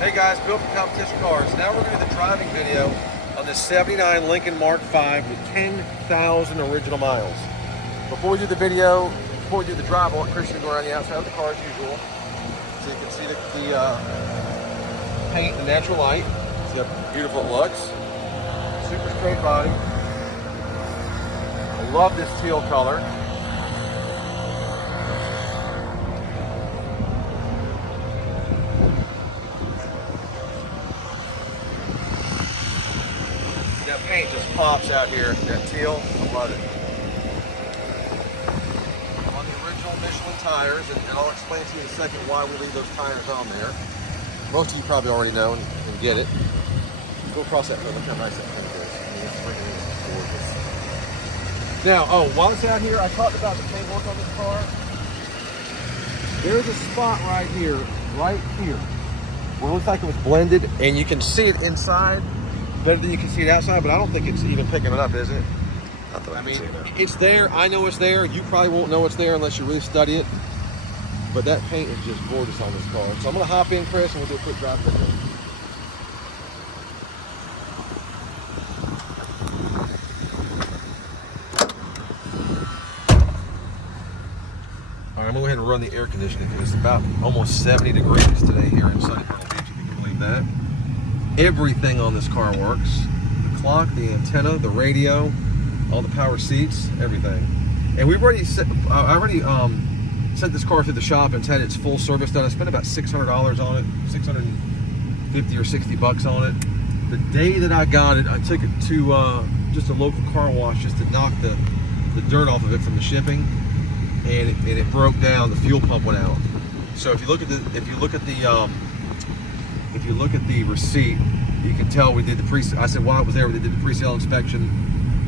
Hey guys, Built for Competition Cars. Now we're going to do the driving video on this 79 Lincoln Mark V with 10,000 original miles. Before we do the video, before we do the drive, I want Christian to go around the outside of the car as usual. So you can see the paint, the natural light. See how beautiful it looks. Super straight body. I love this teal color. That paint just pops out here. That teal, I love it. On the original Michelin tires, and I'll explain to you in a second why we leave those tires on there. Most of you probably already know and get it. Go across that road. Look how nice that thing is. I mean, it's freaking gorgeous. Now, while it's out here, I talked about the paint work on this car. There's a spot right here, where it looks like it was blended, and you can see it inside better than you can see it outside, but I don't think it's even picking it up, is it? I mean, it's there. I know it's there. You probably won't know it's there unless you really study it. But that paint is just gorgeous on this car. So I'm going to hop in, Chris, and we'll do a quick drive video. All right, I'm going to go ahead and run the air conditioning because it's about almost 70 degrees today here in sunny Myrtle Beach, if you can believe that. Everything on this car works. The clock, the antenna, the radio, all the power seats, everything. And we've already sent this car through the shop and had its full service done. I spent about $600 on it, 650 or 60 bucks on it. The day that I got it, I took it to just a local car wash just to knock the dirt off of it from the shipping, and it broke down. The fuel pump went out. So if you look at the receipt, you can tell we did the I said while it was there, we did the pre-sale inspection,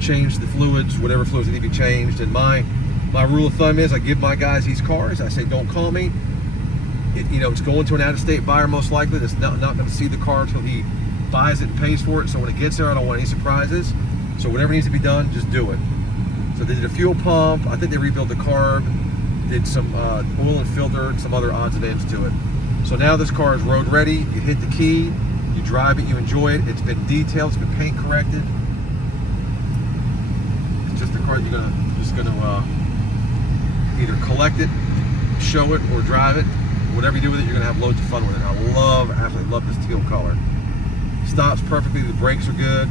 changed the fluids, whatever fluids need to be changed. And my rule of thumb is I give my guys these cars. I say, don't call me. It's going to an out-of-state buyer most likely that's not going to see the car until he buys it and pays for it. So when it gets there, I don't want any surprises. So whatever needs to be done, just do it. So they did a fuel pump. I think they rebuilt the carb, did some oil and filter, and some other odds and ends to it. So now this car is road ready. You hit the key, you drive it, you enjoy it. It's been detailed, it's been paint corrected. It's just a car that you're just gonna either collect it, show it, or drive it. Whatever you do with it, you're gonna have loads of fun with it. I absolutely love this teal color. Stops perfectly, the brakes are good.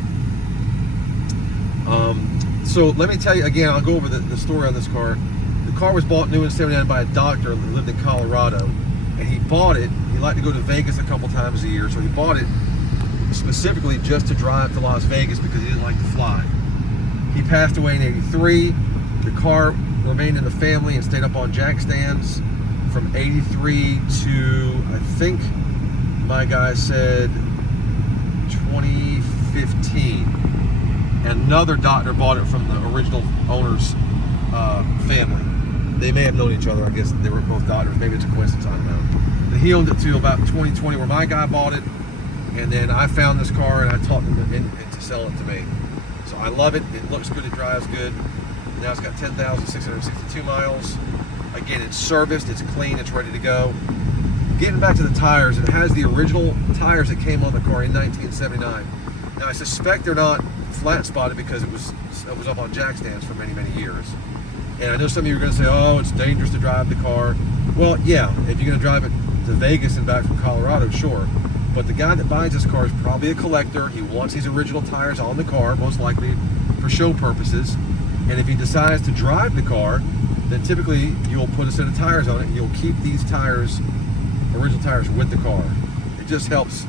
So let me tell you again, I'll go over the story on this car. The car was bought new in '79 by a doctor that lived in Colorado. And he bought it, he liked to go to Vegas a couple times a year, so he bought it specifically just to drive to Las Vegas because he didn't like to fly. He passed away in '83. The car remained in the family and stayed up on jack stands from '83 to, I think my guy said 2015. And another doctor bought it from the original owner's family. They may have known each other. I guess they were both doctors. Maybe it's a coincidence, I don't know. And he owned it till about 2020 where my guy bought it. And then I found this car and I talked him into selling it to me. So I love it. It looks good. It drives good. Now it's got 10,662 miles. Again, it's serviced. It's clean. It's ready to go. Getting back to the tires, it has the original tires that came on the car in 1979. Now I suspect they're not flat spotted because it was up on jack stands for many, many years. And I know some of you are going to say, oh, it's dangerous to drive the car. Well, yeah, if you're going to drive it to Vegas and back from Colorado, sure. But the guy that buys this car is probably a collector. He wants these original tires on the car, most likely for show purposes. And if he decides to drive the car, then typically you'll put a set of tires on it and you'll keep these tires, original tires, with the car. It just helps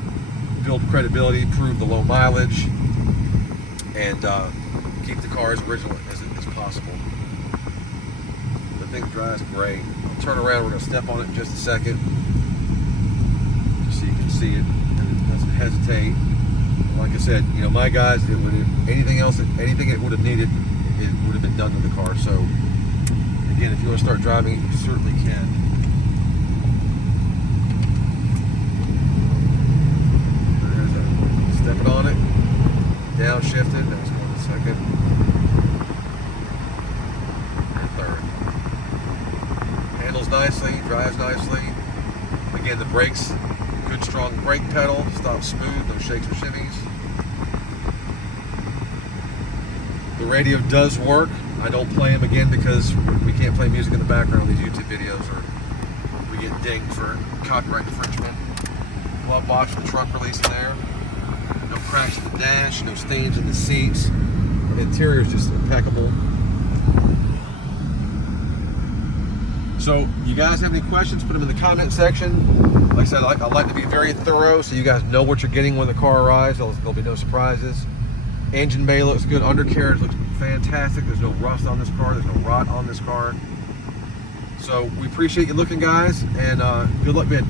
build credibility, prove the low mileage, and keep the car as original as possible. The thing drives great. I'll turn around, we're going to step on it in just a second, just so you can see it, and it doesn't hesitate. Like I said, my guys, anything it would have needed, it would have been done to the car. So, again, if you want to start driving it, you certainly can. Stepping on it, downshifted, that was going to second, and third. Handles nicely, drives nicely. Again, the brakes Good strong brake pedal, stops smooth, no shakes or shimmies. The radio does work. I don't play them again because we can't play music in the background of these YouTube videos or we get dinged for copyright infringement. Glove box with the trunk release in there. No cracks in the dash, no stains in the seats. The interior is just impeccable. So, you guys have any questions, put them in the comment section. Like I said, I like to be very thorough so you guys know what you're getting when the car arrives. There'll be no surprises. Engine bay looks good. Undercarriage looks fantastic. There's no rust on this car. There's no rot on this car. So, we appreciate you looking, guys, and good luck, man.